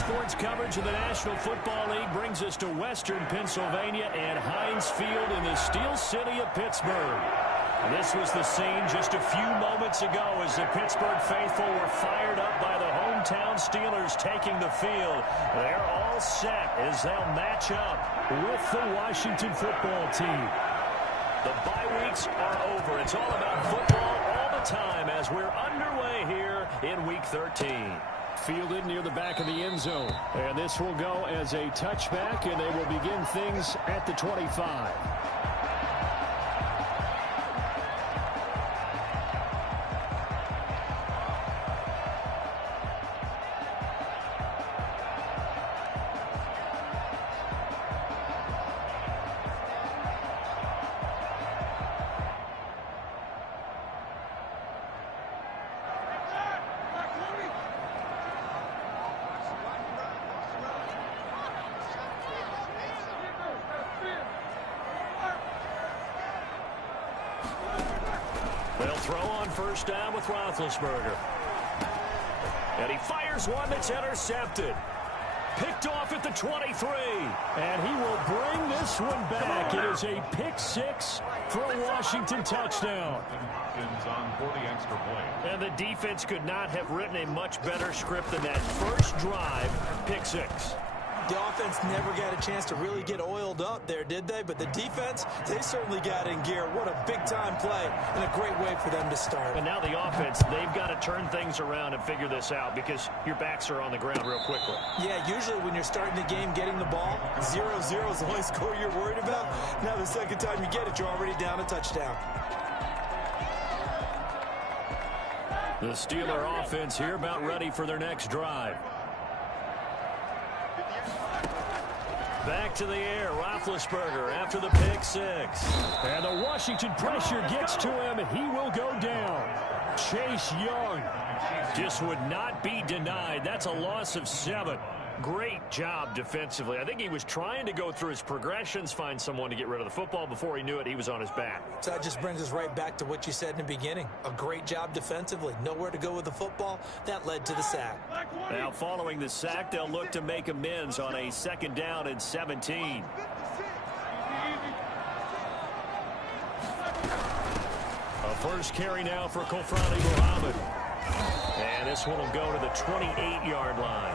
Sports coverage of the National Football League brings us to Western Pennsylvania and Heinz Field in the Steel City of Pittsburgh. This was the scene just a few moments ago as the Pittsburgh faithful were fired up by the hometown Steelers taking the field. They're all set as they'll match up with the Washington football team. The bye weeks are over. It's all about football all the time as we're underway here in Week 13. Fielded near the back of the end zone. And this will go as a touchback, and they will begin things at the 25. They'll throw on first down with Roethlisberger. And he fires one that's intercepted. Picked off at the 23. And he will bring this one back. It is a pick six for a Washington touchdown. And the defense could not have written a much better script than that first drive, pick six. The offense never got a chance to really get oiled up there, did they? But the defense, they certainly got in gear. What a big-time play and a great way for them to start. And now the offense, they've got to turn things around and figure this out because your backs are on the ground real quickly. Yeah, usually when you're starting the game getting the ball, 0-0 is the only score you're worried about. Now the second time you get it, you're already down a touchdown. The Steeler offense here about ready for their next drive. Back to the air, Roethlisberger after the pick six. And the Washington pressure gets to him. He will go down. Chase Young just would not be denied. That's a loss of 7. Great job defensively. I think he was trying to go through his progressions, find someone to get rid of the football. Before he knew it, he was on his back. So that just brings us right back to what you said in the beginning. A great job defensively. Nowhere to go with the football. That led to the sack. Now following the sack, they'll look to make amends on a second down and 17. A first carry now for Kofrani Muhammad. And this one will go to the 28-yard line.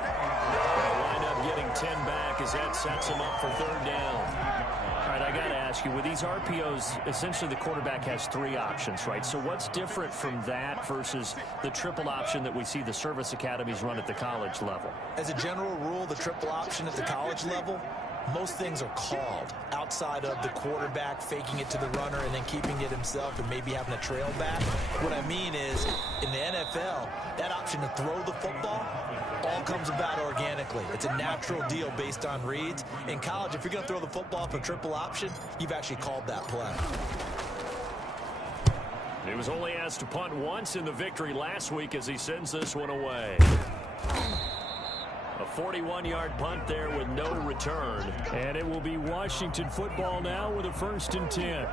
They'll wind up getting 10 back as that sets him up for third down. All right, I got to ask you, with these RPOs, essentially the quarterback has 3 options, right? So what's different from that versus the triple option that we see the service academies run at the college level? As a general rule, the triple option at the college level, most things are called outside of the quarterback faking it to the runner and then keeping it himself and maybe having a trail back. What I mean is, in the NFL, that option to throw the football all comes about organically. It's a natural deal based on reads. In college, if you're going to throw the football for triple option, you've actually called that play. He was only asked to punt once in the victory last week as he sends this one away. A 41-yard punt there with no return. And it will be Washington football now with a 1st and 10.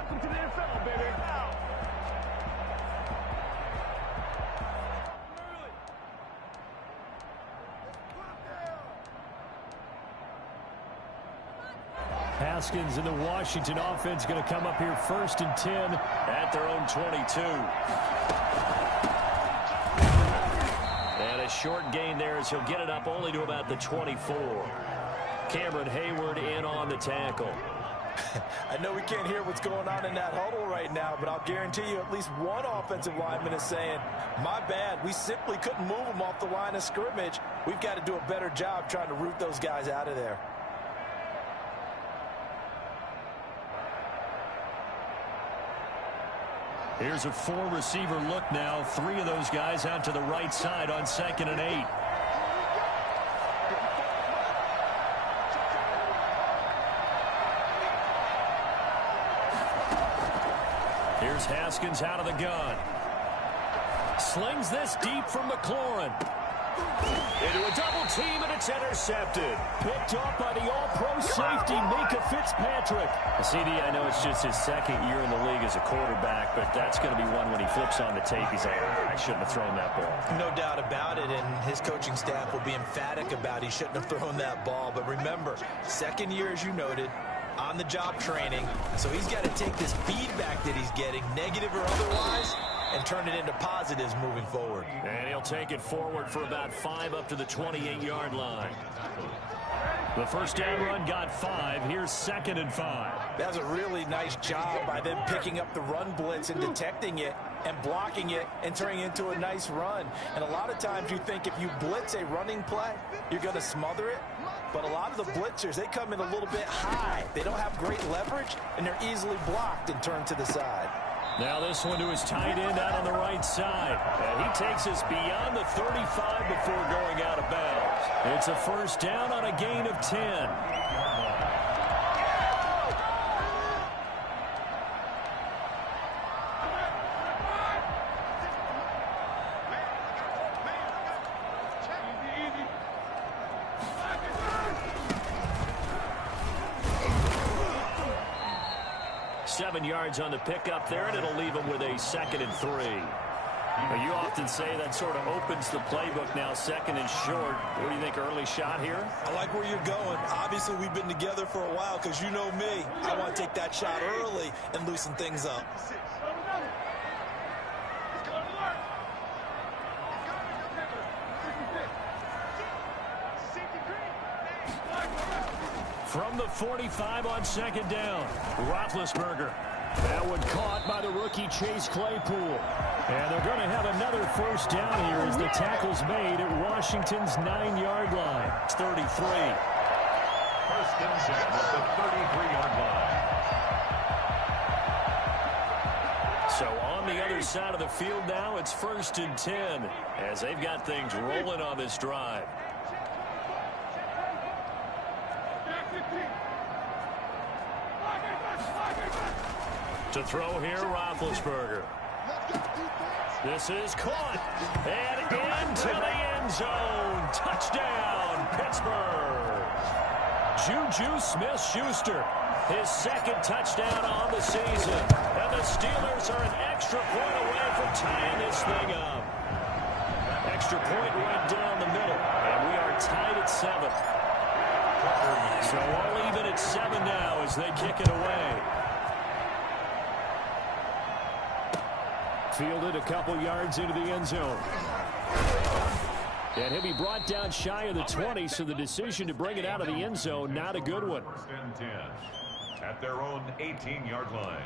Haskins and the Washington offense going to come up here 1st and 10 at their own 22. And a short gain there as he'll get it up only to about the 24. Cameron Hayward in on the tackle. I know we can't hear what's going on in that huddle right now, but I'll guarantee you at least one offensive lineman is saying, my bad, we simply couldn't move them off the line of scrimmage. We've got to do a better job trying to root those guys out of there. Here's a 4-receiver look now. 3 of those guys out to the right side on 2nd and 8. Here's Haskins out of the gun. Slings this deep from McLaurin. Into a double team, and it's It's intercepted. Picked off by the all-pro safety, Mika Fitzpatrick. CD, I know it's just his second year in the league as a quarterback, but that's going to be one when he flips on the tape, he's like, I shouldn't have thrown that ball. No doubt about it, and his coaching staff will be emphatic about he shouldn't have thrown that ball. But remember, second year, as you noted, on-the-job training, so he's got to take this feedback that he's getting, negative or otherwise, and turn it into positives moving forward. And he'll take it forward for about 5 up to the 28-yard line. The first down run got 5. Here's 2nd and 5. That was a really nice job by them picking up the run blitz and detecting it and blocking it and turning it into a nice run. And a lot of times you think if you blitz a running play, you're going to smother it. But a lot of the blitzers, they come in a little bit high. They don't have great leverage, and they're easily blocked and turned to the side. Now this one to his tight end out on the right side. And he takes us beyond the 35 before going out of bounds. It's a first down on a gain of 10. Yards on the pickup there, and it'll leave him with a 2nd and 3. Now, you often say that sort of opens the playbook now, 2nd and short. What do you think, early shot here? I like where you're going. Obviously, we've been together for a while because you know me. I want to take that shot early and loosen things up. From the 45 on 2nd down, Roethlisberger. That one caught by the rookie Chase Claypool. And they're going to have another first down here as the tackle's made at Washington's 9-yard line. It's 33. First and 10 at the 33-yard line. So on the other side of the field now, it's 1st and 10 as they've got things rolling on this drive. To throw here, Roethlisberger. This is caught. And into the end zone. Touchdown, Pittsburgh. Juju Smith-Schuster. His 2nd touchdown on the season. And the Steelers are an extra point away from tying this thing up. Extra point right down the middle. And we are tied at 7. So all even at 7 now as they kick it away. Fielded a couple yards into the end zone. And he'll be brought down shy of the 20, so the decision to bring it out of the end zone, not a good one. 1st and 10 at their own 18-yard line.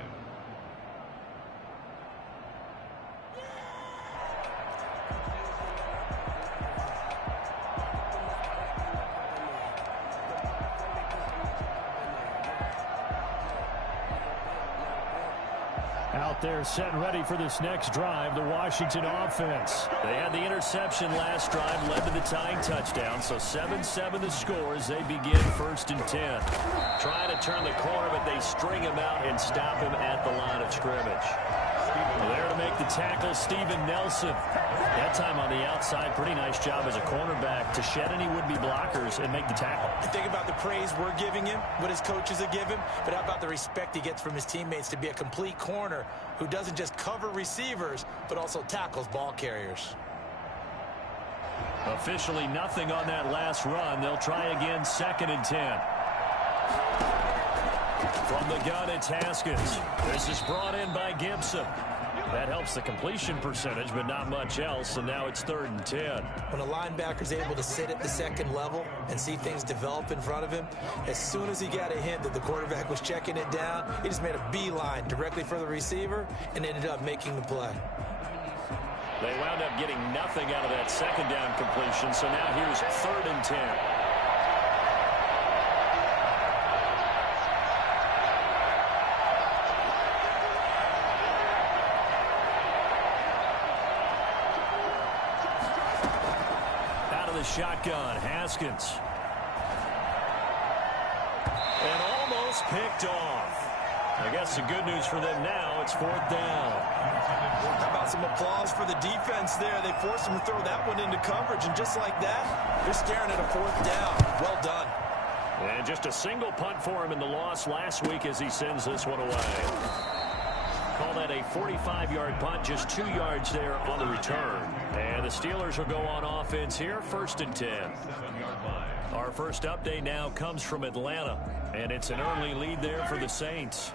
Out there set and ready for this next drive, the Washington offense. They had the interception last drive, led to the tying touchdown, so 7-7 the score as they begin 1st and 10. Trying to turn the corner, but they string him out and stop him at the line of scrimmage. There to make the tackle, Steven Nelson. That time on the outside, pretty nice job as a cornerback to shed any would-be blockers and make the tackle. And think about the praise we're giving him, what his coaches have given, but how about the respect he gets from his teammates to be a complete corner who doesn't just cover receivers, but also tackles ball carriers. Officially nothing on that last run. They'll try again, 2nd and 10. From the gun, it's Haskins. This is brought in by Gibson. That helps the completion percentage, but not much else, and now it's 3rd and 10. When a linebacker's able to sit at the 2nd level and see things develop in front of him, as soon as he got a hint that the quarterback was checking it down, he just made a beeline directly for the receiver and ended up making the play. They wound up getting nothing out of that 2nd down completion, so now here's 3rd and 10. Shotgun, Haskins. And almost picked off. I guess the good news for them now, it's 4th down. How about some applause for the defense there? They forced him to throw that one into coverage, and just like that, they're staring at a 4th down. Well done. And just a single punt for him in the loss last week as he sends this one away. Call that a 45-yard punt, just 2 yards there on the return. And the Steelers will go on offense here, 1st and 10. Our first update now comes from Atlanta, and it's an early lead there for the Saints.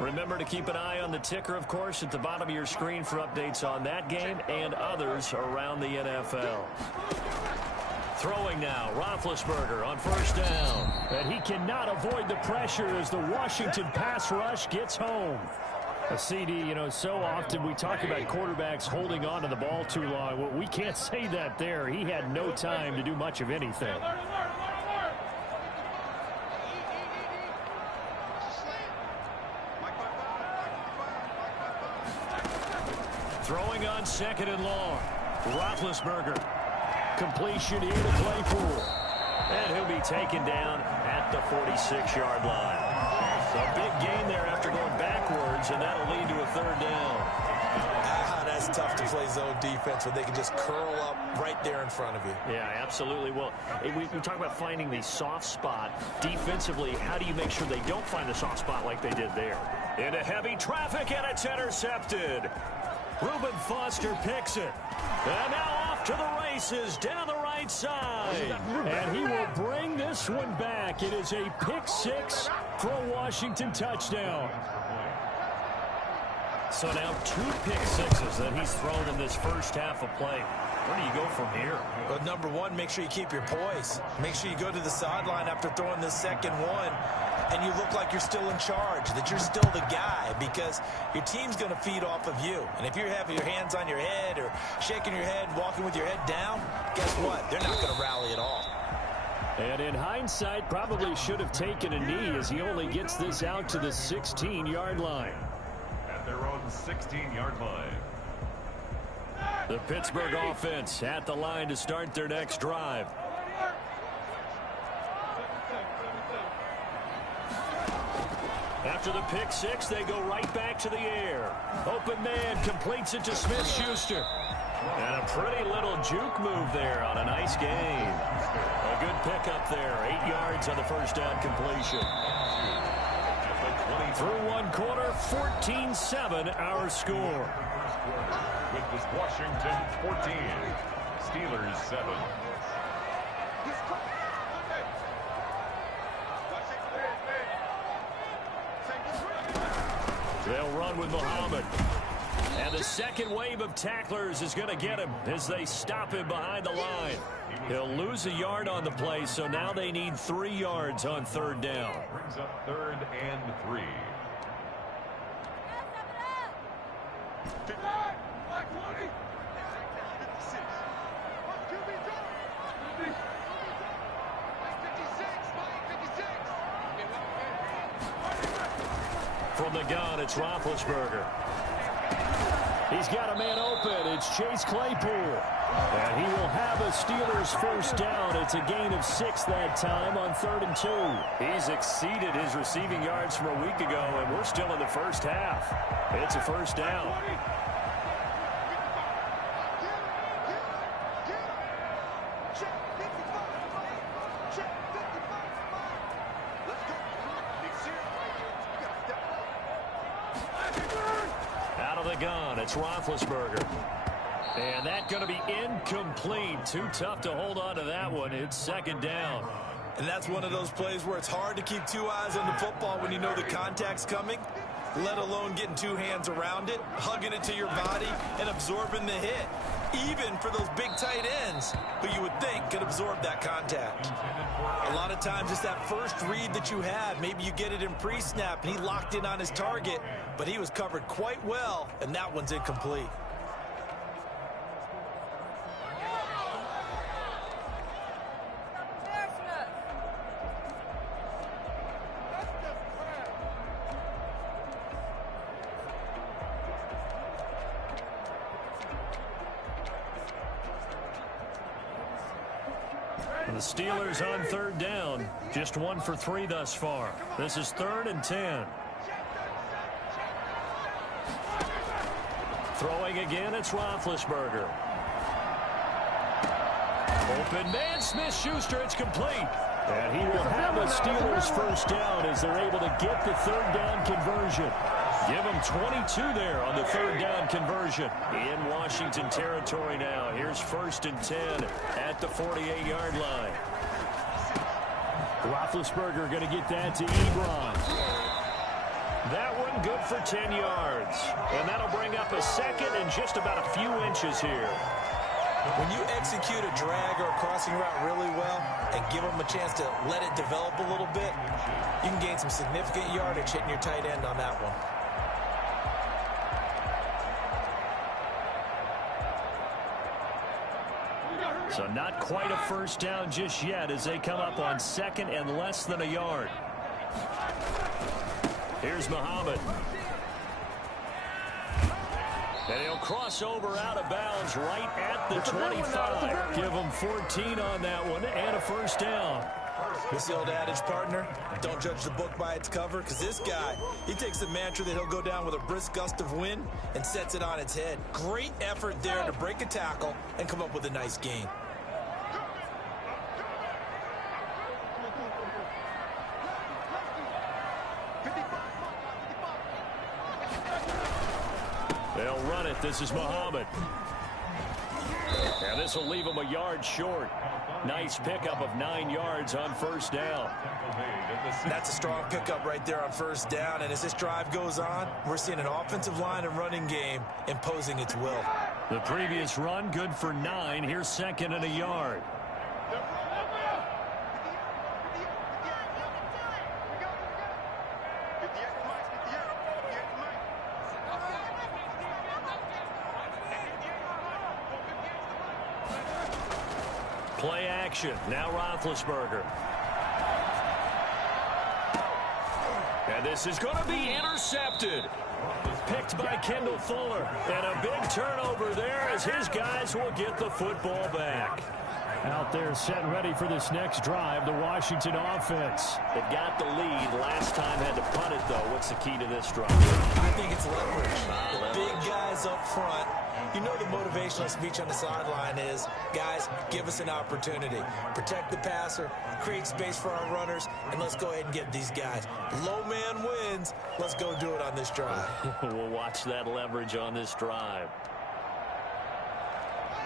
Remember to keep an eye on the ticker, of course, at the bottom of your screen for updates on that game and others around the NFL. Throwing now, Roethlisberger on 1st down. And he cannot avoid the pressure as the Washington pass rush gets home. A CD, you know, so often we talk about quarterbacks holding on to the ball too long. Well, we can't say that there. He had no time to do much of anything. Throwing on 2nd and long. Roethlisberger. Completion here to Claypool. And he'll be taken down at the 46-yard line. A big gain there after going backwards, and that'll lead to a 3rd down. That's tough to play zone defense when they can just curl up right there in front of you. Yeah, absolutely. Well, we talk about finding the soft spot. Defensively, how do you make sure they don't find the soft spot like they did there? Into heavy traffic, and it's intercepted. Reuben Foster picks it. And now off to the races down the right side. And he will bring this one back. It is a pick-6 for a Washington touchdown. So now 2 pick-6s that he's thrown in this first half of play. Where do you go from here? Well, number one, make sure you keep your poise. Make sure you go to the sideline after throwing this second one, and you look like you're still in charge, that you're still the guy, because your team's going to feed off of you. And if you're having your hands on your head or shaking your head, walking with your head down, guess what? They're not going to rally at all. And in hindsight, probably should have taken a knee as he only gets this out to the 16-yard line. At their own 16-yard line. The Pittsburgh offense at the line to start their next drive. After the pick-6, they go right back to the air. Open man completes it to Smith-Schuster. And a pretty little juke move there on a nice gain. A good pickup there. 8 yards on the first down completion. Through one quarter, 14-7 our score. With this Washington 14, Steelers 7. They'll run with Muhammad. And the second wave of tacklers is going to get him as they stop him behind the line. He'll lose a yard on the play, so now they need 3 yards on 3rd down. Brings up 3rd and 3. From the gun, it's Roethlisberger. He's got a man open. It's Chase Claypool. And he will have a Steelers first down. It's a gain of 6 that time on 3rd and 2. He's exceeded his receiving yards from a week ago, and we're still in the first half. It's a first down. Out of the gun, it's Roethlisberger. And that's going to be incomplete. Too tough to hold on to that one. It's 2nd down. And that's one of those plays where it's hard to keep 2 eyes on the football when you know the contact's coming, let alone getting 2 hands around it, hugging it to your body, and absorbing the hit. Even for those big tight ends who you would think could absorb that contact. A lot of times it's that first read that you have. Maybe you get it in pre-snap, and he locked in on his target, but he was covered quite well, and that one's incomplete. The Steelers on 3rd down. Just 1 for 3 thus far. This is 3rd and 10. Throwing again, it's Roethlisberger. Open man, Smith-Schuster, it's complete. And he will have a Steelers first down as they're able to get the third down conversion. Give them 22 there on the third down conversion. In Washington territory now. Here's 1st and 10 at the 48-yard line. Roethlisberger going to get that to Ebron. That one good for 10 yards. And that'll bring up a second and just about a few inches here. When you execute a drag or a crossing route really well and give them a chance to let it develop a little bit, you can gain some significant yardage hitting your tight end on that one. So not quite a first down just yet as they come up on 2nd and less than a yard. Here's Muhammad. And he'll cross over out of bounds right at the 25. Give him 14 on that one and a first down. This the old adage, partner, don't judge the book by its cover, because this guy, he takes the mantra that he'll go down with a brisk gust of wind and sets it on its head. Great effort there to break a tackle and come up with a nice gain. They'll run it. This is Muhammad. And this will leave him a yard short. Nice pickup of 9 yards on first down. That's a strong pickup right there on first down. And as this drive goes on, we're seeing an offensive line and running game imposing its will. The previous run, good for 9. Here's 2nd and a yard. Play action. Now Roethlisberger. And this is going to be intercepted. Picked by Kendall Fuller. And a big turnover there as his guys will get the football back. Out there set ready for this next drive, the Washington offense. They've got the lead. Last time had to punt it, though. What's the key to this drive? I think it's leverage. The big guys up front. You know the motivational speech on the sideline is, guys, give us an opportunity. Protect the passer, create space for our runners, and let's go ahead and get these guys. Low man wins. Let's go do it on this drive. We'll watch that leverage on this drive.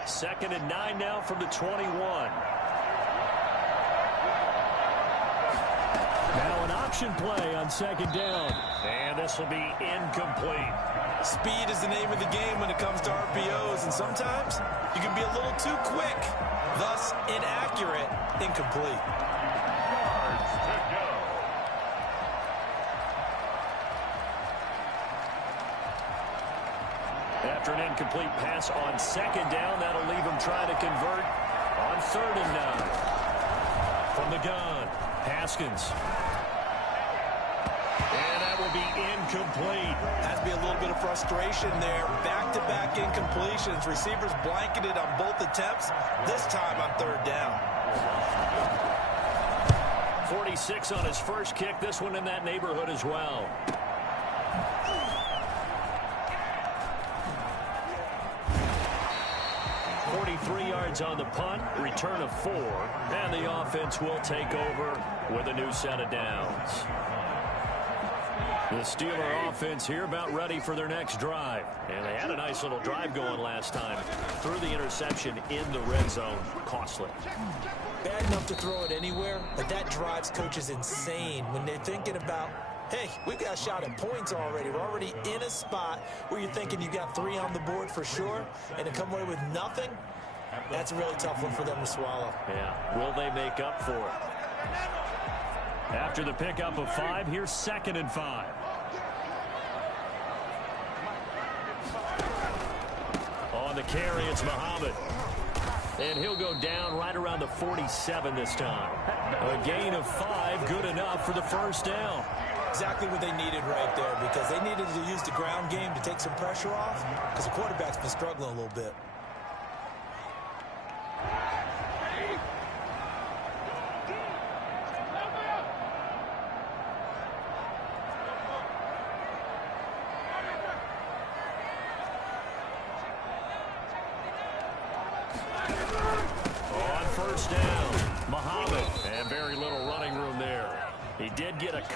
2nd and 9 now from the 21. Now an option play on 2nd down. And this will be incomplete. Speed is the name of the game when it comes to RPOs, and sometimes you can be a little too quick. Thus, inaccurate, incomplete. Yards to go. After an incomplete pass on 2nd down, that'll leave him trying to convert on 3rd and 9. From the gun, Haskins. And that will be incomplete. Has to be a little bit of frustration there. Back-to-back incompletions. Receivers blanketed on both attempts, this time on 3rd down. 46 on his first kick. This one in that neighborhood as well. On the punt, return of 4, and the offense will take over with a new set of downs. The Steeler offense here about ready for their next drive. And they had a nice little drive going last time. Threw the interception in the red zone. Costly. Bad enough to throw it anywhere, but that drives coaches insane when they're thinking about, hey, we've got a shot at points already. We're already in a spot where you're thinking you got 3 on the board for sure, and to come away with nothing, that's a really tough one for them to swallow. Yeah, will they make up for it? After the pickup of 5, here's 2nd and 5. On the carry, it's Muhammad. And he'll go down right around the 47 this time. A gain of 5, good enough for the first down. Exactly what they needed right there, because they needed to use the ground game to take some pressure off, because the quarterback's been struggling a little bit.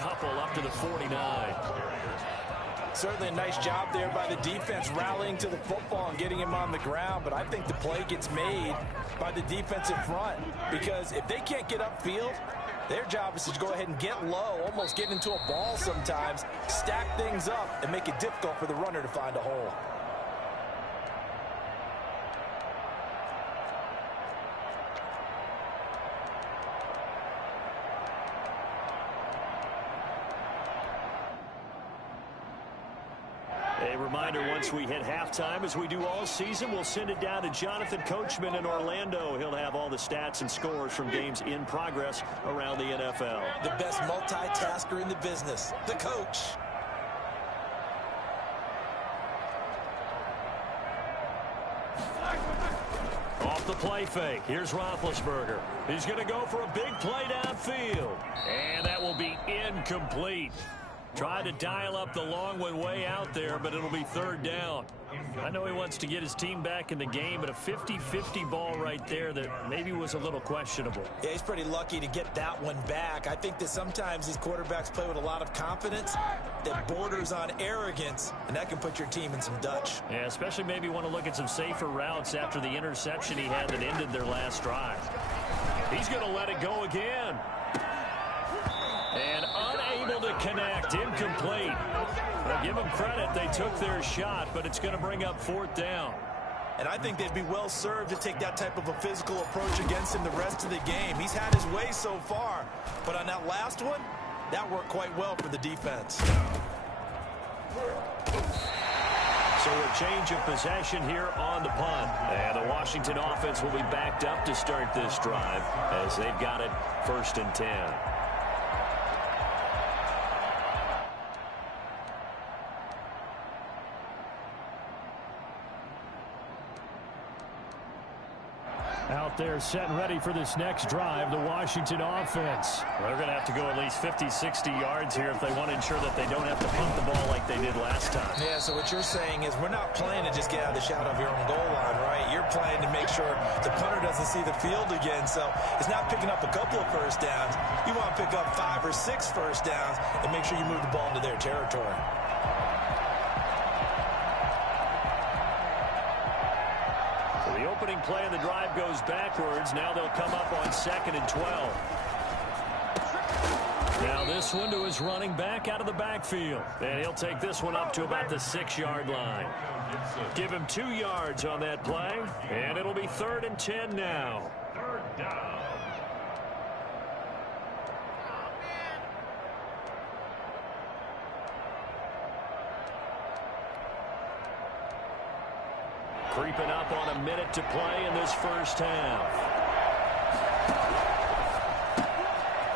couple up to the 49. Certainly a nice job there by the defense rallying to the football and getting him on the ground, but I think the play gets made by the defensive front because if they can't get upfield, their job is to go ahead and get low, almost get into a ball sometimes, stack things up, and make it difficult for the runner to find a hole. A reminder, once we hit halftime, as we do all season, we'll send it down to Jonathan Coachman in Orlando. He'll have all the stats and scores from games in progress around the NFL. The best multitasker in the business, the coach. Off the play fake, here's Roethlisberger. He's going to go for a big play downfield. And that will be incomplete. Tried to dial up the long one way out there, but it'll be third down. I know he wants to get his team back in the game, but a 50-50 ball right there that maybe was a little questionable. Yeah, he's pretty lucky to get that one back. I think that sometimes these quarterbacks play with a lot of confidence that borders on arrogance, and that can put your team in some Dutch. Yeah, especially maybe want to look at some safer routes after the interception he had that ended their last drive. He's going to let it go again. And unable to connect, incomplete. Well, give them credit, they took their shot, but it's going to bring up fourth down. And I think they'd be well served to take that type of a physical approach against him the rest of the game. He's had his way so far, but on that last one, that worked quite well for the defense. So a change of possession here on the punt. And the Washington offense will be backed up to start this drive as they've got it 1st and 10. Out there set and ready for this next drive, the Washington offense. They're going to have to go at least 50, 60 yards here if they want to ensure that they don't have to punt the ball like they did last time. Yeah, so what you're saying is we're not playing to just get out of the shadow of your own goal line, right? You're playing to make sure the punter doesn't see the field again. So it's not picking up a couple of first downs. You want to pick up 5 or 6 first downs and make sure you move the ball into their territory. The opening play of the drive goes backwards. Now they'll come up on 2nd and 12. Now this one to his running back out of the backfield. And he'll take this one up to about the 6-yard line. Give him 2 yards on that play. And it'll be 3rd and 10 now. 3rd down. Creeping up on a minute to play in this first half.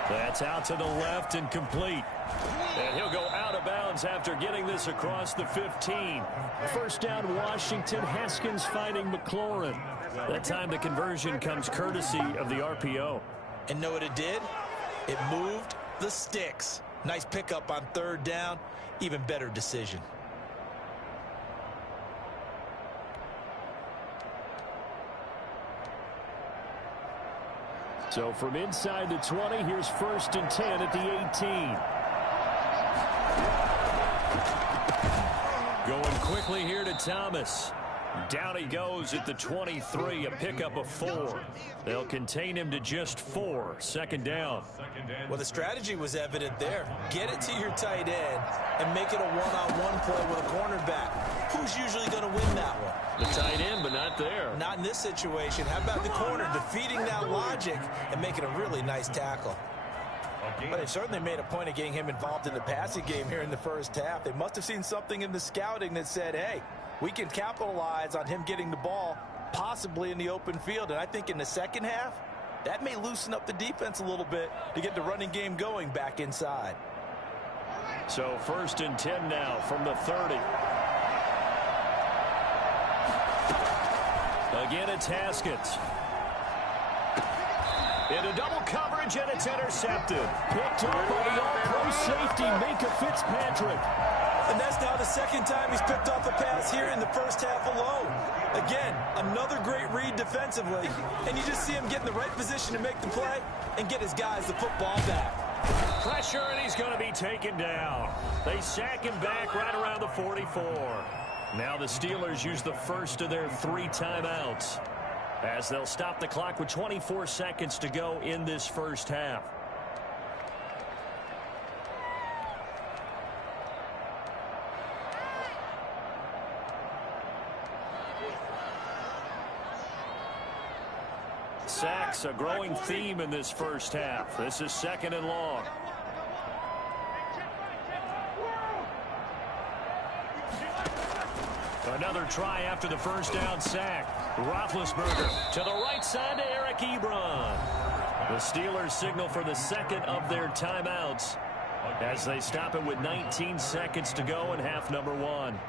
That's out to the left and complete. And he'll go out of bounds after getting this across the 15. First down, Washington. Haskins finding McLaurin. That time the conversion comes courtesy of the RPO. And know what it did? It moved the sticks. Nice pickup on 3rd down. Even better decision. So from inside the 20, here's 1st and 10 at the 18. Going quickly here to Thomas. Down he goes at the 23, a pickup of 4. They'll contain him to just 4. 2nd down. Well, the strategy was evident there. Get it to your tight end and make it a one-on-one play with a cornerback. Who's usually going to win that one? The tight end, but not there. Not in this situation. How about the corner defeating that logic and making a really nice tackle? But they certainly made a point of getting him involved in the passing game here in the first half. They must have seen something in the scouting that said, hey, we can capitalize on him getting the ball possibly in the open field. And I think in the second half, that may loosen up the defense a little bit to get the running game going back inside. So 1st and 10 now from the 30. Again, it's Haskins. Into double coverage, and it's intercepted. Picked up by the all-pro safety, Minka Fitzpatrick. And that's now the 2nd time he's picked off a pass here in the first half alone. Again, another great read defensively. And you just see him get in the right position to make the play and get his guys the football back. Pressure, and he's going to be taken down. They sack him back right around the 44. Now the Steelers use the first of their 3 timeouts as they'll stop the clock with 24 seconds to go in this first half. Sacks, a growing theme in this first half. This is 2nd and long. Another try after the first down sack. Roethlisberger to the right side to Eric Ebron. The Steelers signal for the second of their timeouts as they stop it with 19 seconds to go in half number 1.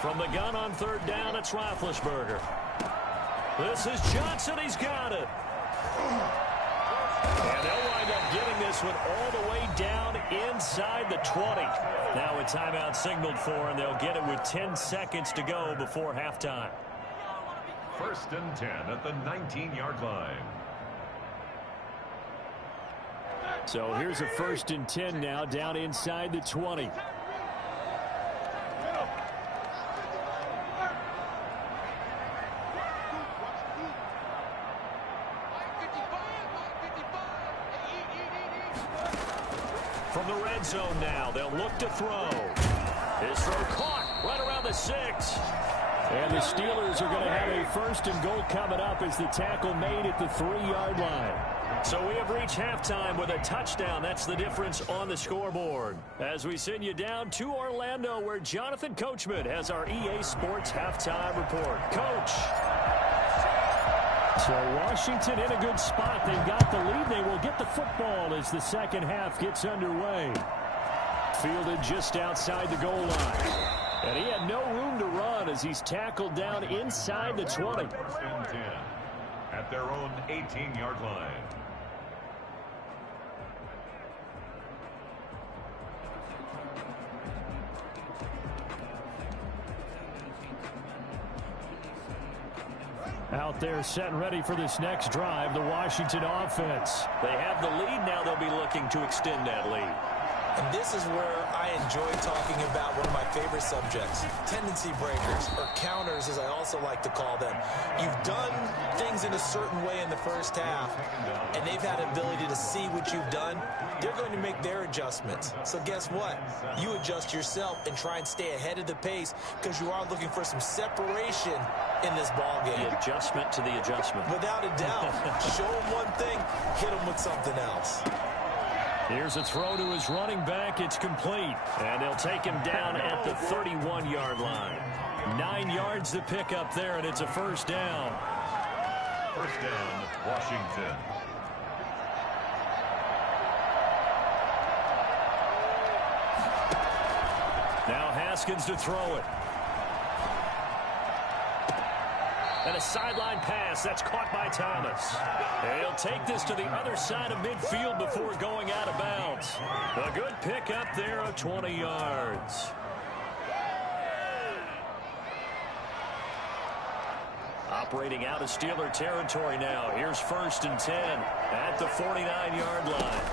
From the gun on 3rd down, it's Roethlisberger. This is Johnson. He's got it. And they'll wind up getting this one all the way down inside the 20. Now a timeout signaled for, and they'll get it with 10 seconds to go before halftime. 1st and 10 at the 19-yard line. So here's a 1st and 10 now down inside the 20. From the red zone now, they'll look to throw. His throw caught right around the 6. And the Steelers are going to have a 1st and goal coming up as the tackle made at the 3-yard line. So we have reached halftime with a touchdown. That's the difference on the scoreboard. As we send you down to Orlando, where Jonathan Coachman has our EA Sports halftime report. Coach. So Washington in a good spot. They've got the lead. They will get the football as the second half gets underway. Fielded just outside the goal line. And he had no room to run as he's tackled down inside the 20. 1st and 10 at their own 18-yard line. Out there set and ready for this next drive, the Washington offense. They have the lead now. They'll be looking to extend that lead. And this is where I enjoy talking about one of my favorite subjects, tendency breakers, or counters as I also like to call them. You've done things in a certain way in the first half, and they've had an ability to see what you've done. They're going to make their adjustments. So guess what? You adjust yourself and try and stay ahead of the pace because you are looking for some separation in this ball game. The adjustment to the adjustment. Without a doubt. Show them one thing, hit them with something else. Here's a throw to his running back. It's complete. And they'll take him down at the 31-yard line. 9 yards to pick up there, and it's a 1st down. 1st down, Washington. Now Haskins to throw it. And a sideline pass. That's caught by Thomas. And he'll take this to the other side of midfield before going out of bounds. A good pickup there of 20 yards. Operating out of Steeler territory now. Here's 1st and 10 at the 49-yard line.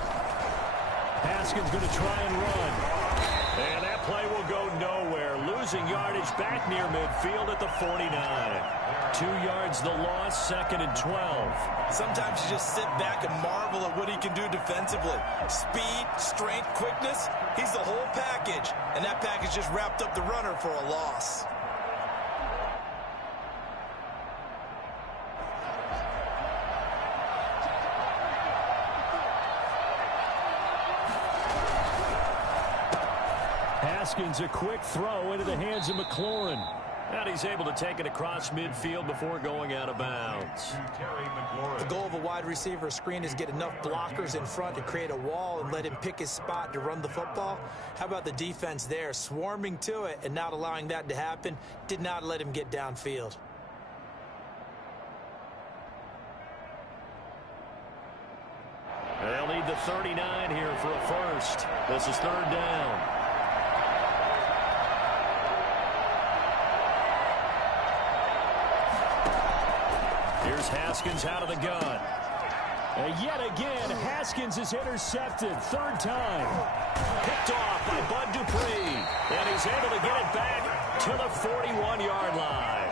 Haskins going to try and run. And that play will go nowhere. Losing yardage back near midfield at the 49. 2 yards the loss, 2nd and 12. Sometimes you just sit back and marvel at what he can do defensively. Speed, strength, quickness, he's the whole package. And that package just wrapped up the runner for a loss. Haskins, a quick throw into the hands of McLaurin. And he's able to take it across midfield before going out of bounds. The goal of a wide receiver screen is get enough blockers in front to create a wall and let him pick his spot to run the football. How about the defense there, swarming to it and not allowing that to happen? Did not let him get downfield. They'll need the 39 here for a first. This is third down. Here's Haskins out of the gun. And yet again, Haskins is intercepted. Third time. Picked off by Bud Dupree. And he's able to get it back to the 41-yard line.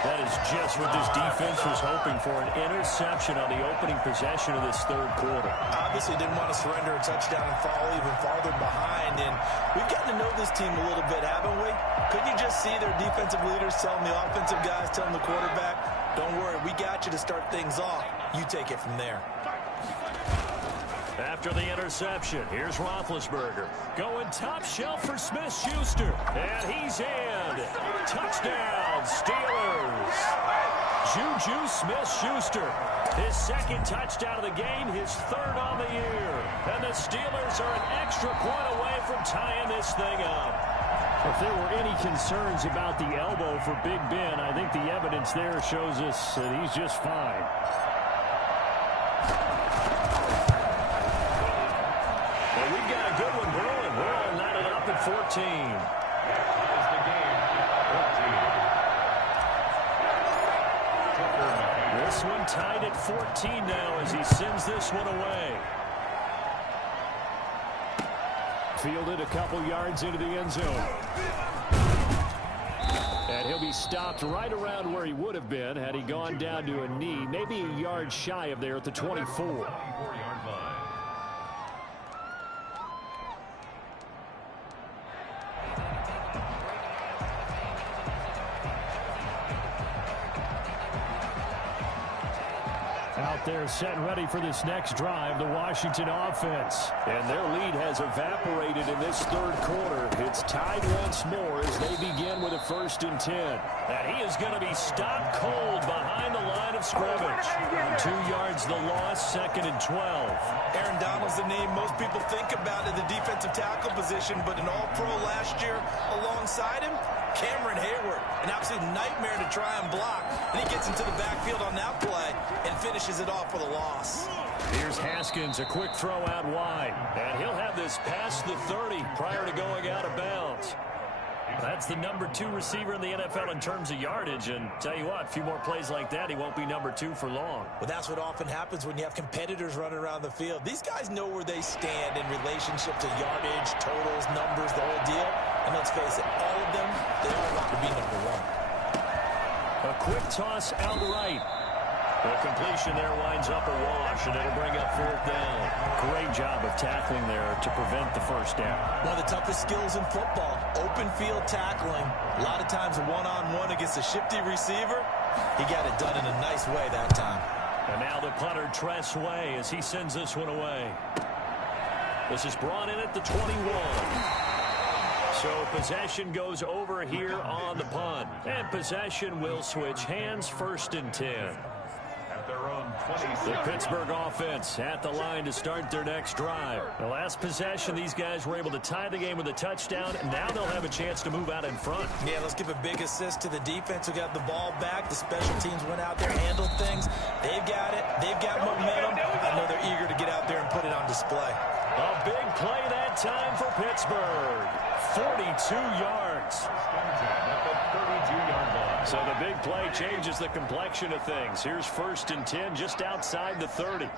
That is just what this defense was hoping for, an interception on the opening possession of this third quarter. Obviously didn't want to surrender a touchdown and fall even farther behind. And we've gotten to know this team a little bit, haven't we? Couldn't you just see their defensive leaders telling the offensive guys, telling the quarterback, don't worry, we got you to start things off. You take it from there. After the interception, here's Roethlisberger. Going top shelf for Smith-Schuster. And he's in. Touchdown, Steelers. Juju Smith-Schuster. His second touchdown of the game, his third on the year. And the Steelers are an extra point away from tying this thing up. If there were any concerns about the elbow for Big Ben, I think the evidence there shows us that he's just fine. Well, we've got a good one brewing. We're all knotted up at 14. Ties the game at 14. This one tied at 14 now as he sends this one away. Fielded a couple yards into the end zone. And he'll be stopped right around where he would have been had he gone down to a knee, maybe a yard shy of there at the 24. 24-yard line. Out there set and ready for this next drive, the Washington offense. And their lead has evaporated in this third quarter. It's tied once more as they begin with a 1st and 10. And he is going to be stopped cold behind the line of scrimmage. 2 yards the loss, 2nd and 12. Aaron Donald's the name most people think about in the defensive tackle position, but an all-pro last year alongside him, Cameron Hayward, an absolute nightmare to try and block. And he gets into the backfield on that play and finishes it off with a loss. Here's Haskins, a quick throw out wide. And he'll have this past the 30 prior to going out of bounds. That's the number 2 receiver in the NFL in terms of yardage. And tell you what, a few more plays like that, he won't be number 2 for long. Well, that's what often happens when you have competitors running around the field. These guys know where they stand in relationship to yardage, totals, numbers, the whole deal. And let's face it, all of them, they all want to be number 1. A quick toss out right. The completion there winds up a wash, and it'll bring up 4th down. Great job of tackling there to prevent the first down. One of the toughest skills in football, open field tackling. A lot of times a one-on-one against a shifty receiver. He got it done in a nice way that time. And now the punter, Tress Way, as he sends this one away. This is brought in at the 21. So possession goes over here on the punt. And possession will switch hands, 1st and 10. At their own 26. The Pittsburgh offense at the line to start their next drive. The last possession, these guys were able to tie the game with a touchdown. And now they'll have a chance to move out in front. Yeah, let's give a big assist to the defense who got the ball back. The special teams went out there, handled things. They've got it. They've got momentum. I know they're eager to get out there and put it on display. A big play that time for Pittsburgh. 42 yards. At the 32-yard line. So the big play changes the complexion of things. Here's 1st and 10 just outside the 30.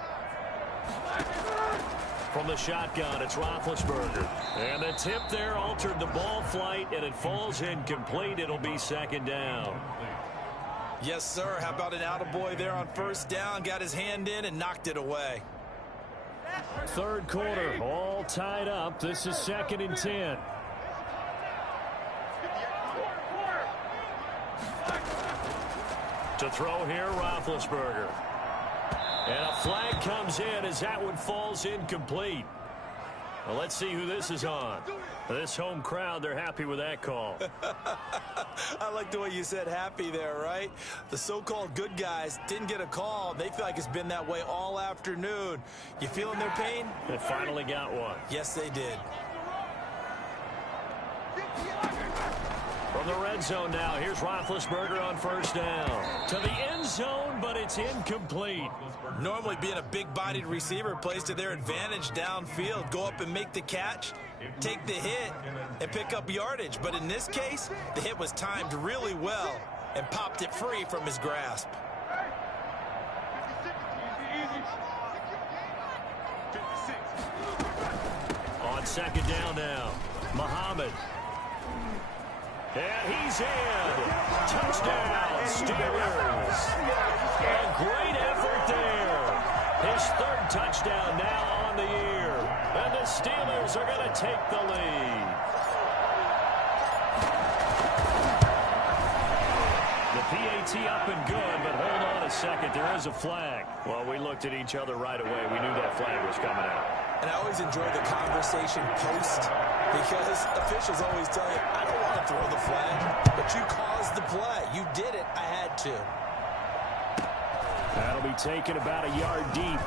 From the shotgun, it's Roethlisberger. And the tip there altered the ball flight, and it falls incomplete. It'll be 2nd down. Yes, sir. How about an attaboy there on 1st down? Got his hand in and knocked it away. Third quarter, all tied up. This is 2nd and 10. To throw here, Roethlisberger. And a flag comes in as that one falls incomplete. Well, let's see who this is on. This home crowd, they're happy with that call. I like the way you said happy there, right? The so-called good guys didn't get a call. They feel like it's been that way all afternoon. You feeling their pain? They finally got one. Yes, they did. From the red zone now, here's Roethlisberger on first down. To the end zone, but it's incomplete. Normally being a big-bodied receiver plays to their advantage downfield. Go up and make the catch, take the hit, and pick up yardage. But in this case, the hit was timed really well and popped it free from his grasp. On second down now, Muhammad. And he's in. Touchdown, Steelers. A great effort there. His third touchdown now on the year. And the Steelers are going to take the lead. The PAT up and good, but hold on a second. There is a flag. Well, we looked at each other right away. We knew that flag was coming out. And I always enjoy the conversation post because officials always tell you, I don't want to throw the flag, but you caused the play. You did it. I had to. That'll be taken about a yard deep.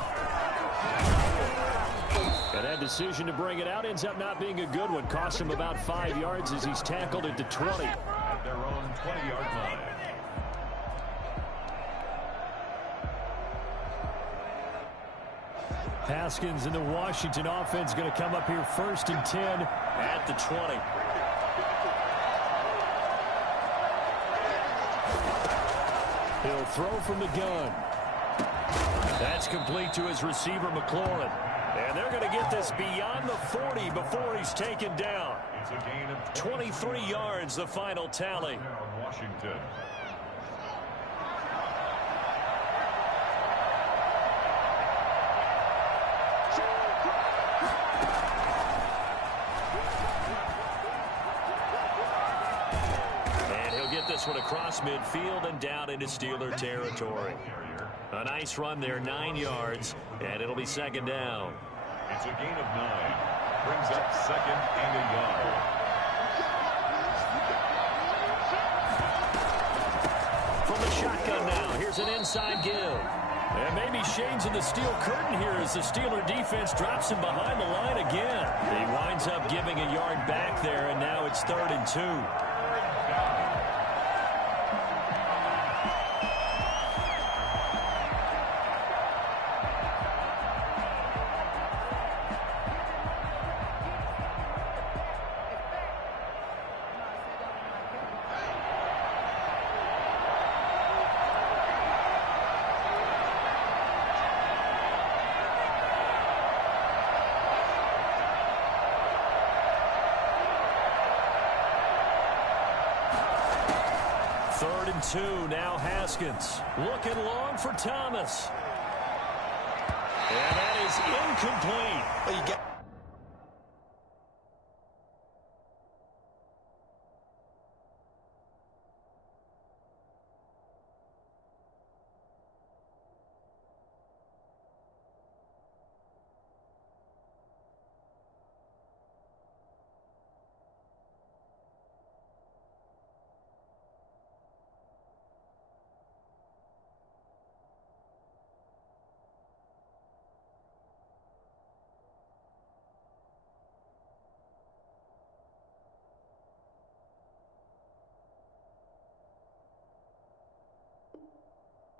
And that decision to bring it out ends up not being a good one. Cost him about 5 yards as he's tackled at the 20. At their own 20-yard line. Haskins and the Washington offense going to come up here first and 10 at the 20. He'll throw from the gun. That's complete to his receiver, McLaurin. And they're going to get this beyond the 40 before he's taken down. It's a gain of 23 yards, the final tally. Washington. This one across midfield and down into Steeler territory. A nice run there, 9 yards, and it'll be second down. It's a gain of 9. Brings up second and a yard. From the shotgun now, here's an inside give. And maybe shades in the steel curtain here as the Steeler defense drops him behind the line again. He winds up giving a yard back there, and now it's 3rd and 2. Third and 2, now Haskins. Looking long for Thomas. And that is incomplete. Well, you get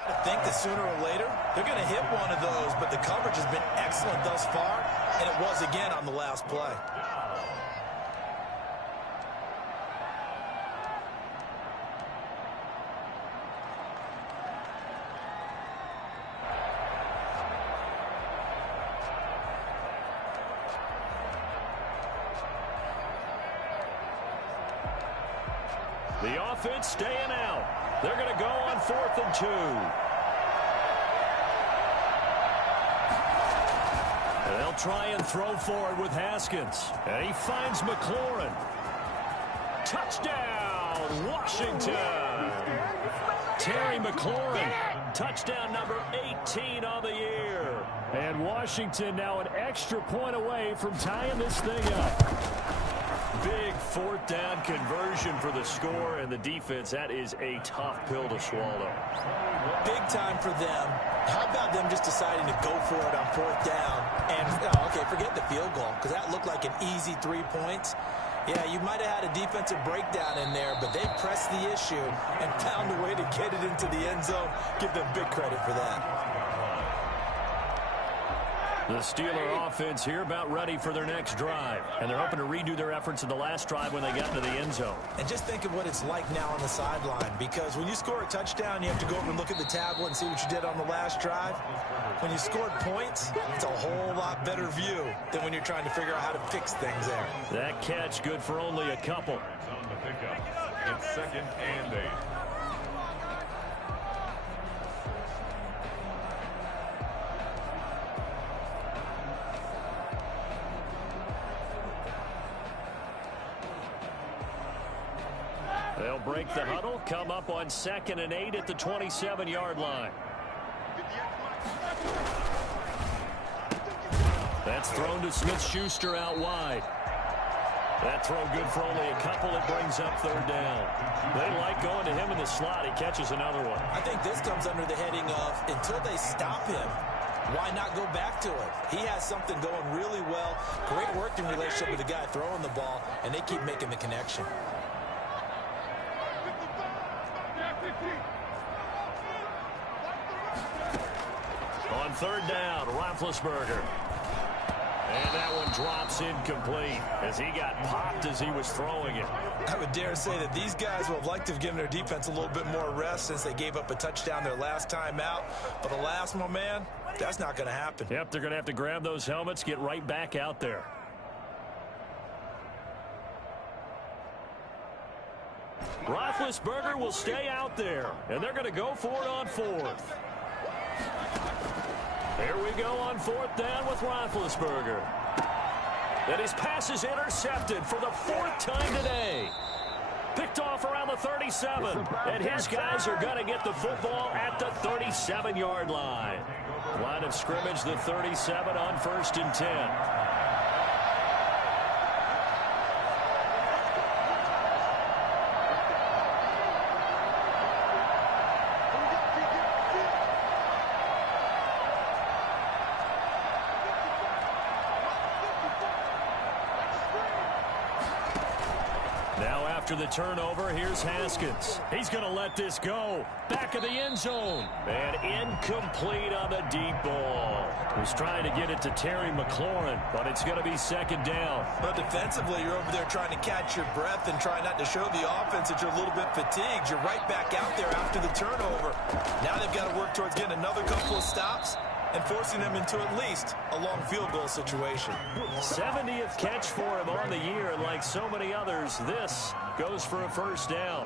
I think that sooner or later, they're going to hit one of those, but the coverage has been excellent thus far, and it was again on the last play. The offense staying out. They're going to go on 4th and 2. And they'll try and throw forward with Haskins. And he finds McLaurin. Touchdown, Washington. Terry McLaurin. Touchdown number 18 on the year. And Washington now an extra point away from tying this thing up. Big fourth down conversion for the score, and the defense, that is a tough pill to swallow. Big time for them. How about them just deciding to go for it on fourth down? And, okay, forget the field goal, because that looked like an easy 3 points. Yeah, you might have had a defensive breakdown in there, but they pressed the issue and found a way to get it into the end zone. Give them big credit for that. The Steeler offense here about ready for their next drive. And they're hoping to redo their efforts in the last drive when they got into the end zone. And just think of what it's like now on the sideline, because when you score a touchdown, you have to go over and look at the tablet and see what you did on the last drive. When you scored points, it's a whole lot better view than when you're trying to figure out how to fix things there. That catch good for only a couple. On the pickup. It's 2nd and 8. They'll break the huddle, come up on 2nd and 8 at the 27-yard line. That's thrown to Smith-Schuster out wide. That throw good for only a couple. It brings up 3rd down. They like going to him in the slot. He catches another one. I think this comes under the heading of until they stop him, why not go back to it? He has something going really well. Great working relationship with the guy throwing the ball, and they keep making the connection. On 3rd down, Roethlisberger. And that one drops incomplete as he got popped as he was throwing it. I would dare say that these guys would have liked to have given their defense a little bit more rest since they gave up a touchdown their last time out. But alas, my man, that's not going to happen. Yep, they're going to have to grab those helmets, get right back out there. Roethlisberger will stay out there, and they're going to go for it on 4th. Here we go on 4th down with Roethlisberger. And his pass is intercepted for the 4th time today. Picked off around the 37. And his guys are going to get the football at the 37-yard line. Line of scrimmage, the 37 on 1st and 10. After the turnover, here's Haskins. He's going to let this go. Back of the end zone. And incomplete on the deep ball. He's trying to get it to Terry McLaurin, but it's going to be 2nd down. But defensively, you're over there trying to catch your breath and try not to show the offense that you're a little bit fatigued. You're right back out there after the turnover. Now they've got to work towards getting another couple of stops and forcing them into at least a long field goal situation. 70th catch for him on the year, and like so many others, this goes for a 1st down.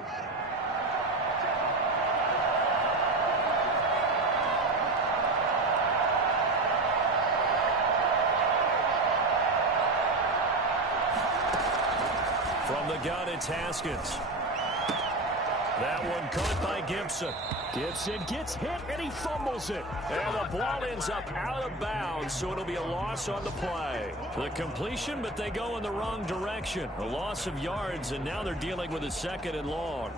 From the gun, it's Haskins. That one caught by Gibson. Gibson gets hit, and he fumbles it. And the ball ends up out of bounds, so it'll be a loss on the play. The completion, but they go in the wrong direction. A loss of yards, and now they're dealing with a 2nd and long.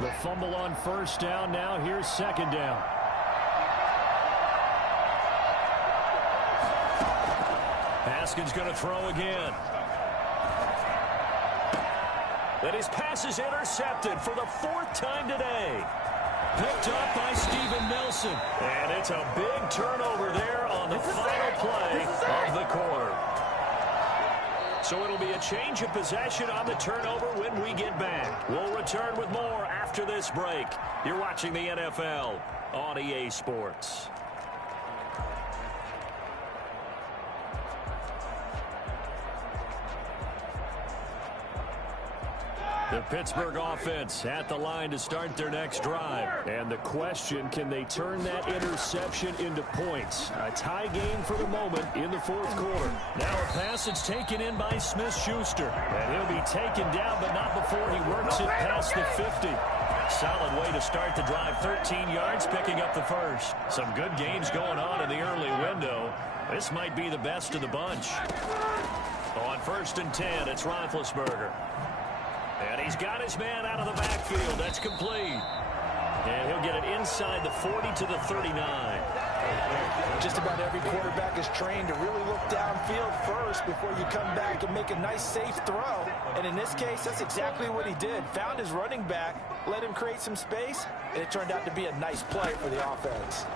The fumble on 1st down. Now here's 2nd down. Haskins going to throw again. Then his pass is intercepted for the 4th time today. Picked up by Steven Nelson. And it's a big turnover there on the final play of the quarter. So it'll be a change of possession on the turnover when we get back. We'll return with more after this break. You're watching the NFL on EA Sports. The Pittsburgh offense at the line to start their next drive. And the question, can they turn that interception into points? A tie game for the moment in the 4th quarter. Now a pass that's taken in by Smith-Schuster. And he'll be taken down, but not before he works it past the 50. Solid way to start the drive. 13 yards, picking up the 1st. Some good games going on in the early window. This might be the best of the bunch. On 1st and 10, it's Roethlisberger. And he's got his man out of the backfield. That's complete. And he'll get it inside the 40 to the 39. Just about every quarterback is trained to really look downfield first before you come back and make a nice, safe throw. And in this case, that's exactly what he did. Found his running back, let him create some space, and it turned out to be a nice play for the offense.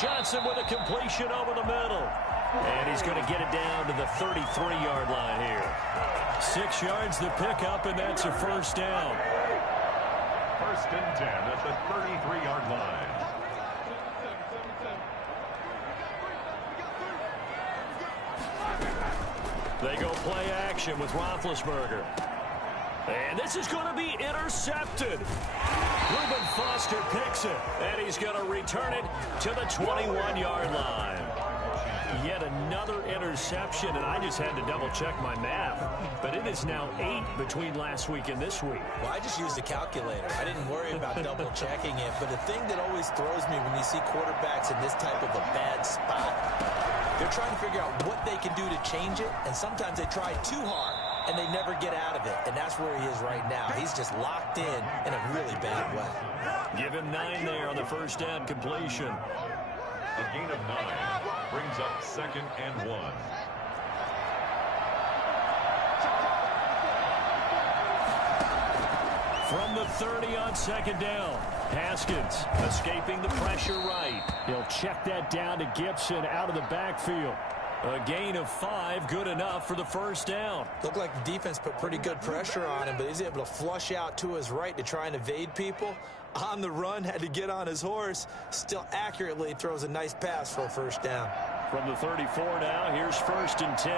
Johnson with a completion over the middle. And he's going to get it down to the 33-yard line here. 6 yards the pickup, and that's a first down. 1st and 10 at the 33-yard line. They go play action with Roethlisberger. And this is going to be intercepted. Reuben Foster picks it, and he's going to return it to the 21-yard line. Yet another interception, and I just had to double-check my math. But it is now 8 between last week and this week. Well, I just used a calculator. I didn't worry about double-checking it. But the thing that always throws me when you see quarterbacks in this type of a bad spot, they're trying to figure out what they can do to change it, and sometimes they try too hard, and they never get out of it. And that's where he is right now. He's just locked in a really bad way. Give him 9 there on the first down completion. A gain of 9 brings up 2nd and 1. From the 30 on 2nd down, Haskins escaping the pressure right. He'll check that down to Gibson out of the backfield. A gain of 5, good enough for the first down. Looked like the defense put pretty good pressure on him, but he's able to flush out to his right to try and evade people. On the run, had to get on his horse. Still accurately throws a nice pass for a first down. From the 34 now, here's 1st and 10.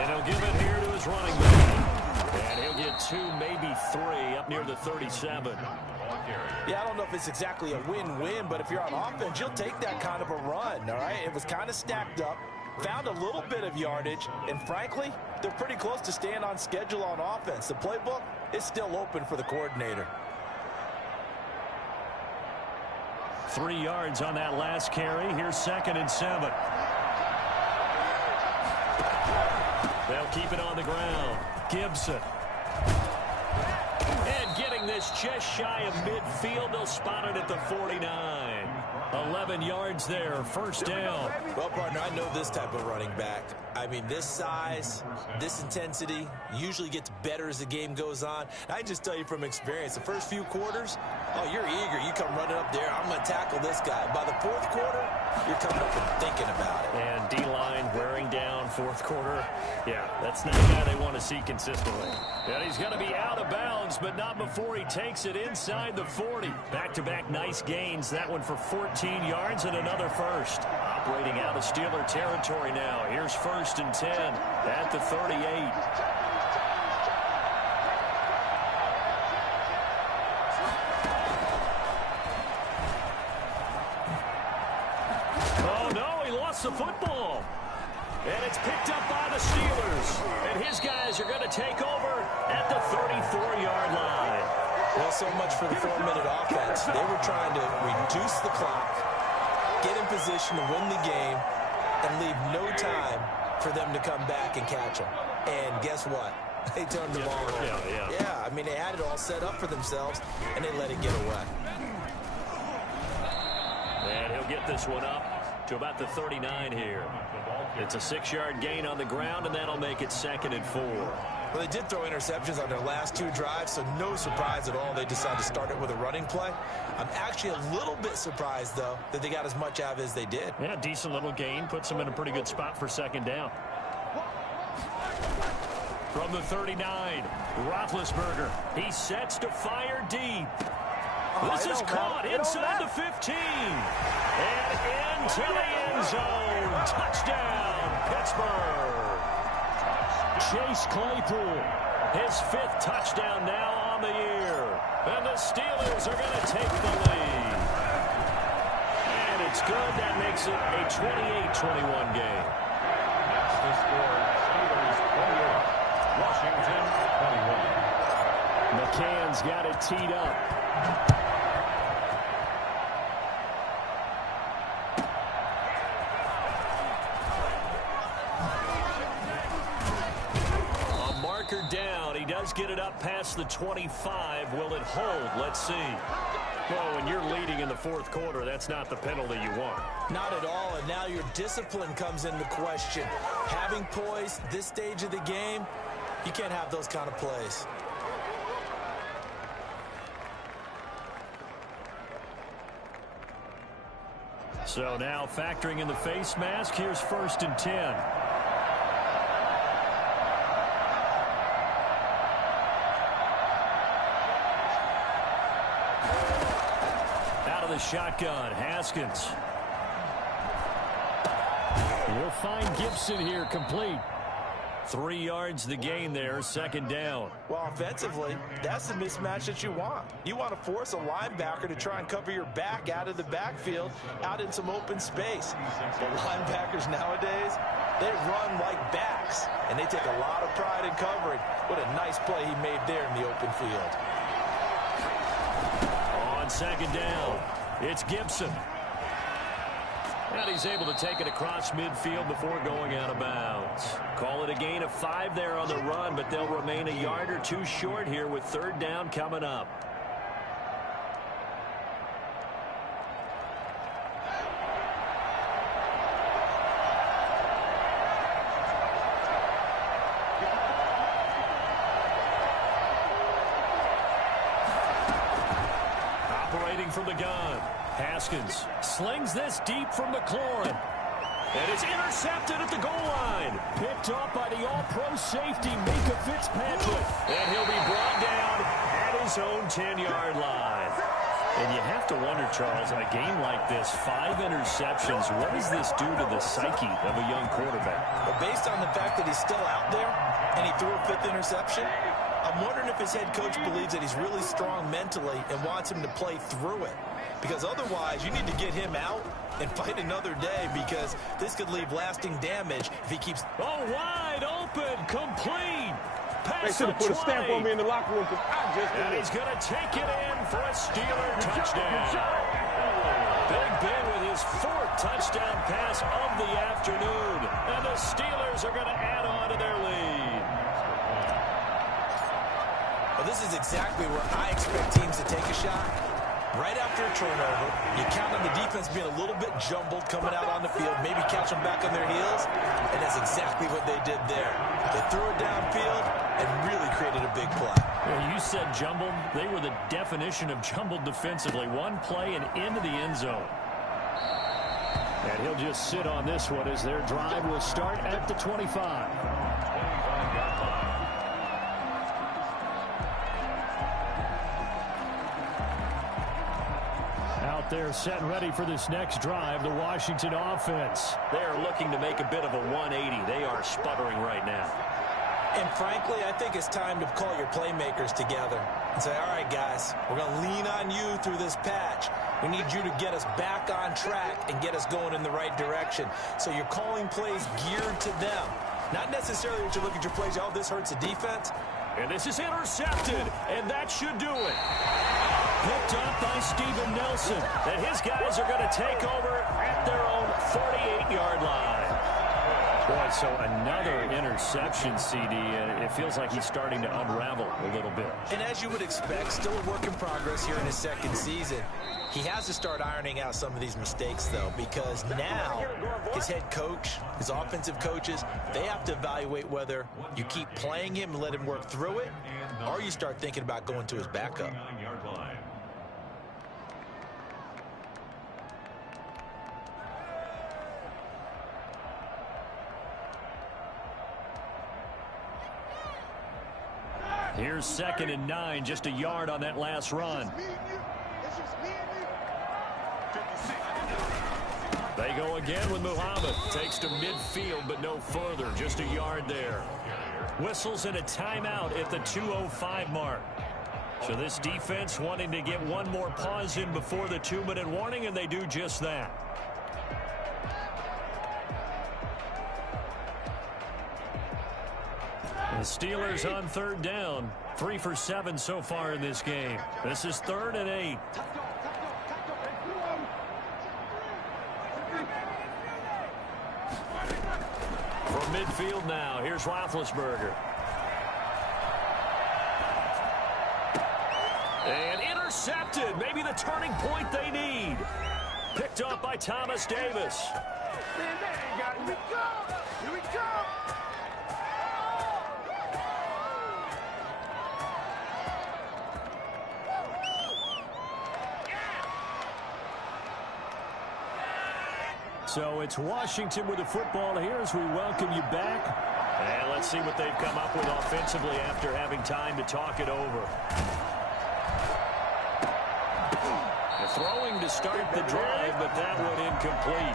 And he'll give it here to his running back. And he'll get 2, maybe 3 up near the 37. Yeah, I don't know if it's exactly a win-win, but if you're on offense, you'll take that kind of a run, all right? It was kind of stacked up, found a little bit of yardage, and frankly, they're pretty close to staying on schedule on offense. The playbook is still open for the coordinator. 3 yards on that last carry. Here's 2nd and 7. They'll keep it on the ground. Gibson. And getting this just shy of midfield. They'll spot it at the 49. 11 yards there, first down. Well, partner, I know this type of running back. I mean, this size, this intensity usually gets better as the game goes on. I just tell you from experience, the first few quarters, oh, you're eager. You come running up there, I'm going to tackle this guy. By the 4th quarter, you're coming up and thinking about it. And D-line wearing down 4th quarter. Yeah, that's not a guy they want to see consistently. And he's going to be out of bounds, but not before he takes it inside the 40. Back-to-back nice gains. That one for 14 yards and another first. Operating out of Steeler territory now. Here's 1st and 10 at the 38. Oh, no, he lost the football. And it's picked up by the Steelers. And his guys are going to take over at the 34-yard line. Well, so much for the 4-minute offense. They were trying to reduce the clock, get in position to win the game, and leave no time for them to come back and catch them. And guess what? They turned the ball over. Yeah, I mean, they had it all set up for themselves, and they let it get away. And he'll get this one up to about the 39 here. It's a 6-yard gain on the ground, and that'll make it 2nd and 4. Well, they did throw interceptions on their last 2 drives, so no surprise at all they decided to start it with a running play. I'm actually a little bit surprised, though, that they got as much out of it as they did. Yeah, decent little gain. Puts them in a pretty good spot for 2nd down. From the 39, Roethlisberger. He sets to fire deep. This is caught inside the 15. And into the end zone. Touchdown, Pittsburgh. Chase Claypool, his 5th touchdown now on the year. And the Steelers are going to take the lead. And it's good. That makes it a 28-21 game. That's the score. Steelers 28, Washington 21. McCann's got it teed up. does get it up past the 25. Will it hold? Let's see. Well, when you're leading in the fourth quarter, that's not the penalty you want. Not at all, and now your discipline comes into question. Having poise this stage of the game, you can't have those kind of plays. So now factoring in the face mask, here's 1st and 10. Out of the shotgun, Haskins. We'll find Gibson here complete. 3 yards the gain there, 2nd down. Well, offensively, that's the mismatch that you want. You want to force a linebacker to try and cover your back out of the backfield, out in some open space. But linebackers nowadays, they run like backs, and they take a lot of pride in covering. What a nice play he made there in the open field. On 2nd down, it's Gibson. And he's able to take it across midfield before going out of bounds. Call it a gain of 5 there on the run, but they'll remain a yard or 2 short here with 3rd down coming up. Operating from the gun. Haskins slings this deep from McLaurin. And it's intercepted at the goal line. Picked up by the all-pro safety, Mika Fitzpatrick. And he'll be brought down at his own 10-yard line. And you have to wonder, Charles, in a game like this, 5 interceptions, what does this do to the psyche of a young quarterback? Well, based on the fact that he's still out there and he threw a 5th interception, I'm wondering if his head coach believes that he's really strong mentally and wants him to play through it. Because otherwise, you need to get him out and fight another day, because this could leave lasting damage if he keeps... Oh, wide open, complete. They should have put a stamp on me in the locker room, because I just... And he's going to take it in for a Steeler touchdown. Big Ben with his 4th touchdown pass of the afternoon. And the Steelers are going to add on to their lead. Well, this is exactly where I expect teams to take a shot. Right after a turnover, you count on the defense being a little bit jumbled coming out on the field, maybe catch them back on their heels, and that's exactly what they did there. They threw it downfield and really created a big play. Well, you said jumbled. They were the definition of jumbled defensively. One play and into the end zone. And he'll just sit on this one as their drive will start at the 25. They're set and ready for this next drive, the Washington offense. They're looking to make a bit of a 180. They are sputtering right now. And frankly, I think it's time to call your playmakers together and say, all right, guys, we're going to lean on you through this patch. We need you to get us back on track and get us going in the right direction. So you're calling plays geared to them. Not necessarily that you look at your plays, oh, this hurts the defense. And this is intercepted, and that should do it. Picked up by Steven Nelson. And his guys are going to take over at their own 48-yard line. Boy, so another interception, CD. It feels like he's starting to unravel a little bit. And as you would expect, still a work in progress here in his 2nd season. He has to start ironing out some of these mistakes, though, because now his head coach, his offensive coaches, they have to evaluate whether you keep playing him and let him work through it, or you start thinking about going to his backup. Here's 2nd and 9, just a yard on that last run. They go again with Muhammad. Takes to midfield, but no further. Just a yard there. Whistles and a timeout at the 2:05 mark. So this defense wanting to get one more pause in before the 2-minute warning, and they do just that. The Steelers on 3rd down. 3 for 7 so far in this game. This is 3rd and 8. From midfield now, here's Roethlisberger. And intercepted. Maybe the turning point they need. Picked up by Thomas Davis. Here we go. Here we go. So it's Washington with the football here as we welcome you back. And let's see what they've come up with offensively after having time to talk it over. Throwing to start the drive, but that one incomplete.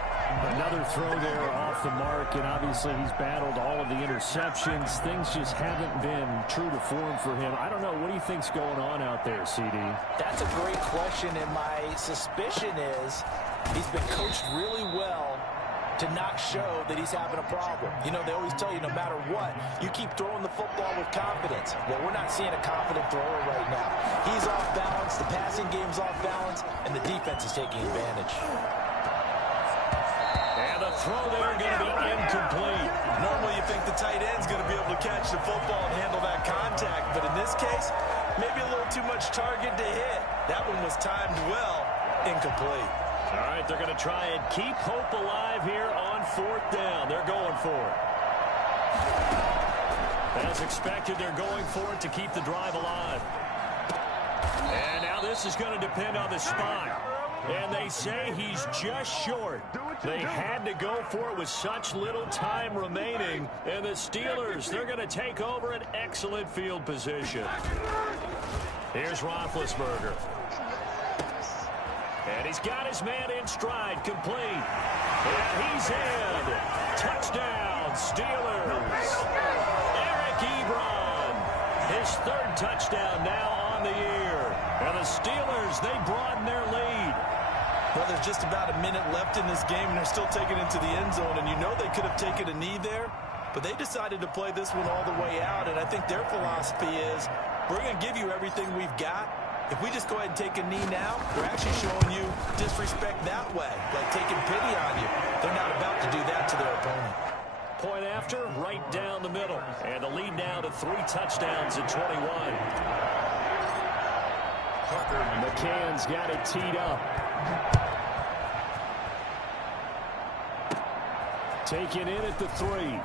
Another throw there off the mark, and obviously he's battled all of the interceptions. Things just haven't been true to form for him. I don't know. What do you think's going on out there, CD? That's a great question, and my suspicion is he's been coached really well to not show that he's having a problem. You know, they always tell you no matter what, you keep throwing the football with confidence. Well, we're not seeing a confident thrower right now. He's off balance, the passing game's off balance, and the defense is taking advantage. And the throw there going to be incomplete. Normally you think the tight end's going to be able to catch the football and handle that contact, but in this case, maybe a little too much target to hit. That one was timed well, incomplete. All right, they're going to try and keep hope alive here on 4th down. They're going for it. As expected, they're going for it to keep the drive alive. And now this is going to depend on the spot. And they say he's just short. They had to go for it with such little time remaining. And the Steelers, they're going to take over an excellent field position. Here's Roethlisberger. And he's got his man in stride, complete. And he's in. Touchdown, Steelers. Eric Ebron, his 3rd touchdown now on the year. And the Steelers, they broaden their lead. Well, there's just about a minute left in this game, and they're still taking it to the end zone. And you know they could have taken a knee there, but they decided to play this one all the way out. And I think their philosophy is, we're going to give you everything we've got. If we just go ahead and take a knee now, we're actually showing you disrespect that way, like taking pity on you. They're not about to do that to their opponent. Point after, right down the middle. And the lead now to 3 touchdowns at 21. McCann's got it teed up. Taken in at the 3.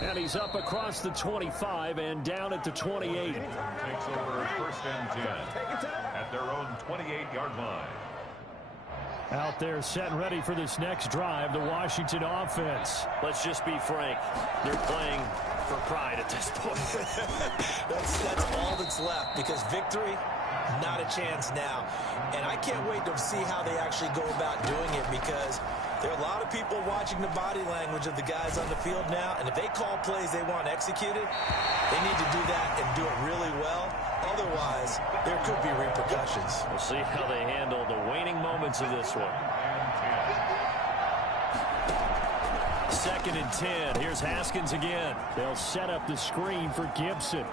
And he's up across the 25 and down at the 28. Takes over 1st and 10 at their own 28-yard line. Out there set and ready for this next drive, the Washington offense. Let's just be frank. They're playing for pride at this point. That's all that's left, because victory, not a chance now. And I can't wait to see how they actually go about doing it, because there are a lot of people watching the body language of the guys on the field now, and if they call plays they want executed, they need to do that and do it really well. Otherwise, there could be repercussions. We'll see how they handle the waning moments of this one. 2nd and 10. Here's Haskins again. They'll set up the screen for Gibson.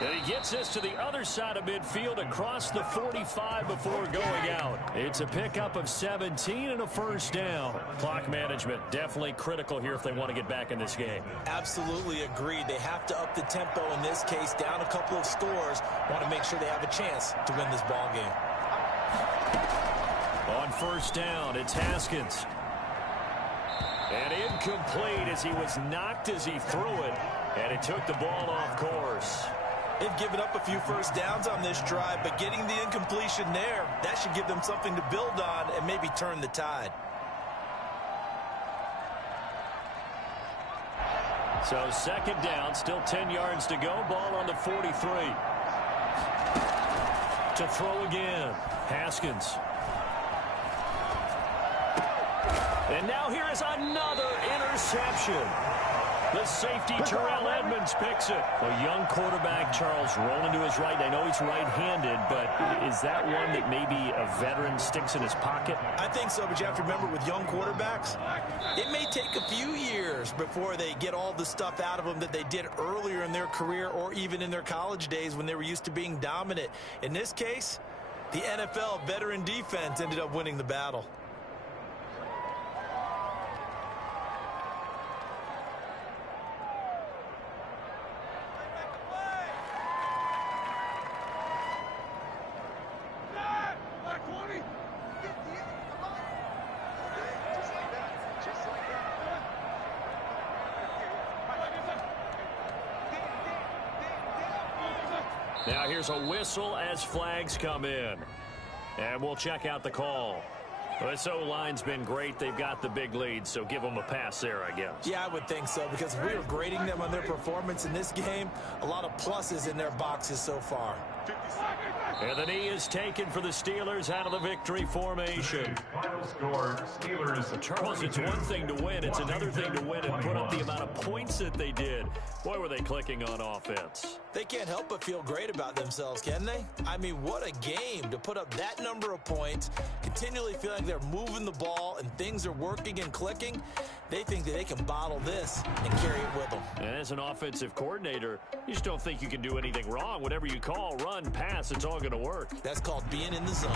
And he gets this to the other side of midfield across the 45 before going out. It's a pickup of 17 and a 1st down. Clock management definitely critical here if they want to get back in this game. Absolutely agreed. They have to up the tempo in this case, down a couple of scores. Want to make sure they have a chance to win this ball game. On 1st down, it's Haskins. And incomplete as he was knocked as he threw it. And it took the ball off course. They've given up a few 1st downs on this drive, but getting the incompletion there, that should give them something to build on and maybe turn the tide. So 2nd down, still 10 yards to go. Ball on the 43. To throw again, Haskins. And now here is another interception. The safety, Terrell Edmonds, picks it. A young quarterback, Charles, rolling to his right. I know he's right-handed, but is that one that maybe a veteran sticks in his pocket? I think so, but you have to remember with young quarterbacks, it may take a few years before they get all the stuff out of them that they did earlier in their career or even in their college days when they were used to being dominant. In this case, the NFL veteran defense ended up winning the battle. Now here's a whistle as flags come in. And we'll check out the call. Well, this O-line's been great. They've got the big lead, so give them a pass there, I guess. Yeah, I would think so, because we were grading them on their performance in this game. A lot of pluses in their boxes so far. And the knee is taken for the Steelers out of the victory formation. Final score, Steelers. Charles, it's one thing to win. It's another thing to win and put up the amount of points that they did. Boy, were they clicking on offense. They can't help but feel great about themselves, can they? I mean, what a game to put up that number of points, continually feeling they're moving the ball and things are working and clicking. They think that they can bottle this and carry it with them. And as an offensive coordinator, you just don't think you can do anything wrong. Whatever you call, run, pass, it's all going to work. That's called being in the zone.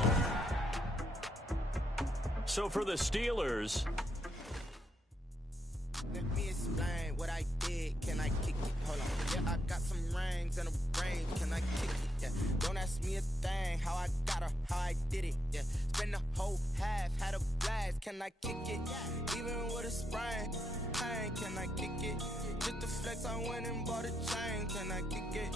So for the Steelers, Let me explain what I did. Can I kick it? Hold on. Yeah, I got some rings and a range. Can I kick it? Yeah. Don't ask me a thing. How I got her, how I did it. Yeah. Spend the whole half, had a blast. Can I kick it? Even with a sprain. Pain, can I kick it? Just the flex, I went and bought a chain. Can I kick it?